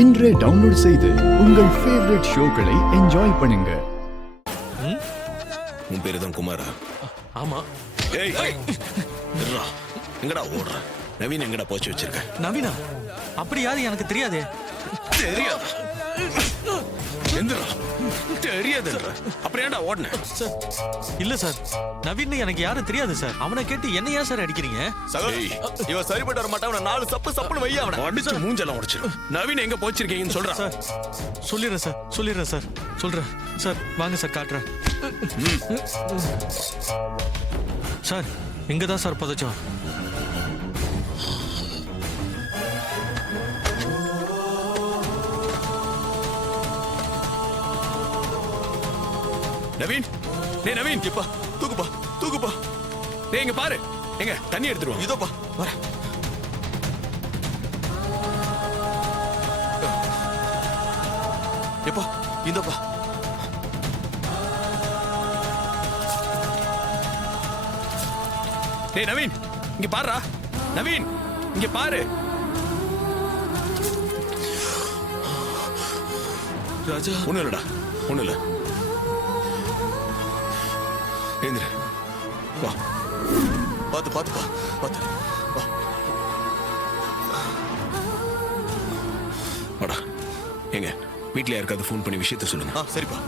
இன்றே டவுன்லோட் செய்து உங்கள் ஃபேவரட் ஷோக்களை என்ஜாய் பண்ணுங்க. உன் பேரு தான் குமாரா? ஆமா. ஏய் இருடா. எங்கடா ஓடுற? நவீன் எங்கடா போச்சு வச்சிருக்க? நவீனா? அப்படி யாரு எனக்கு தெரியாதே. தெரியாதா? எந்திரா. தெரியாதுன்ற. அப்புறம் ஏன்டா ஓடுன? சார் இல்ல சார், நவீன் எனக்கு யாரும் தெரியாது சார். அவனை கேட்டு என்ன ஏன் சார் அடிக்கிறீங்க? சகோதரி, இவன் சரிப்பட்டு வர மாட்டான். அவனை 4 சப்புன்னு வைய அவனை. அடிச்சு மூஞ்செல்லாம் உடைச்சிரும். நவீன் எங்க போச்சிருக்கீங்கன்னு சொல்றா. சார் சொல்லிடுறேன் சார் சொல்றேன் சார். வாங்க சார் காட்டுறேன். சார் எங்க தான் சார் புதைச்சோம்? நவீன், டேய் நவீன், தூக்குப்பா. டேய் இங்க பாரு. எங்க தண்ணி எடுத்துருவோம். இதோப்பா வர. எப்பா இந்தப்பா. டேய் நவீன், இங்க பாருடா. நவீன், இங்க பாரு. ராஜா ஒண்ணு இல்லடா, ஒண்ணு இல்ல. ஏந்திர. வா. பாத்துப்பா பாத்து. வா. வாடா. எங்க வீட்ல யாருக்காவது ஃபோன் பண்ணி விஷயத்த சொல்லுங்க. சரிப்பா.